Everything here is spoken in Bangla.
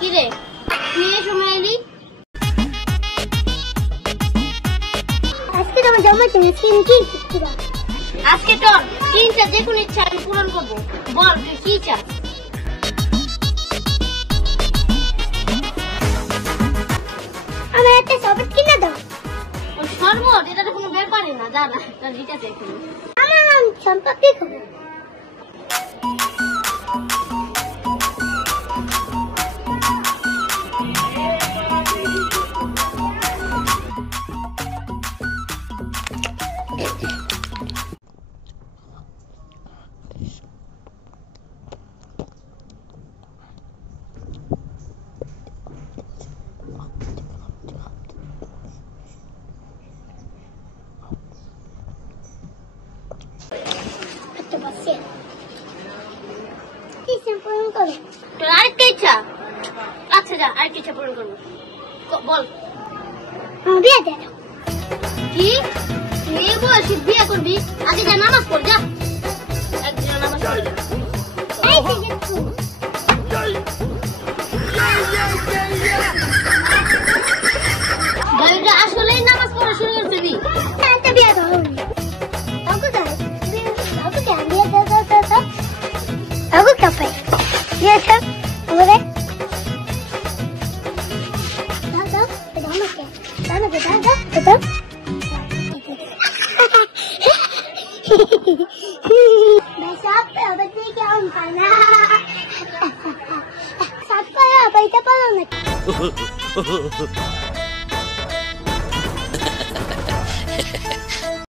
কি রে তুই এই সময় এলি? আজকে তোমার জন্মদিন, কি আজকে তোর তিনটা যে কোনো ইচ্ছা আমি পূরণ করবো। বল তুই কি চাস? আমার একটা শরবত কিনে দাও। ওই শরবত এটা তো কোনো ব্যাপারই না, যা না তোর ঠিক আছে। আমার নাম সম্পর্কে খাবো। তোর আরেকটা ইচ্ছা? আচ্ছা যা আরেকটা ইচ্ছা পূরণ করবো। বল। বিয়ে দে। কি তুই এই বয়সে বিয়ে করবি? আগে যা নামাজ পড়, যা একদিন নামাজ পড়ে যা। গাড়িটা আসলেই নামাজ পড়া শুরু করছে নি? বিয়ে দাও। Aku capek. Iya kan? Boleh? Dadah, dadah mas ya. Dadah, dadah, dadah. Besok berarti kaum pana. Siapa ya? Baca apa lagi?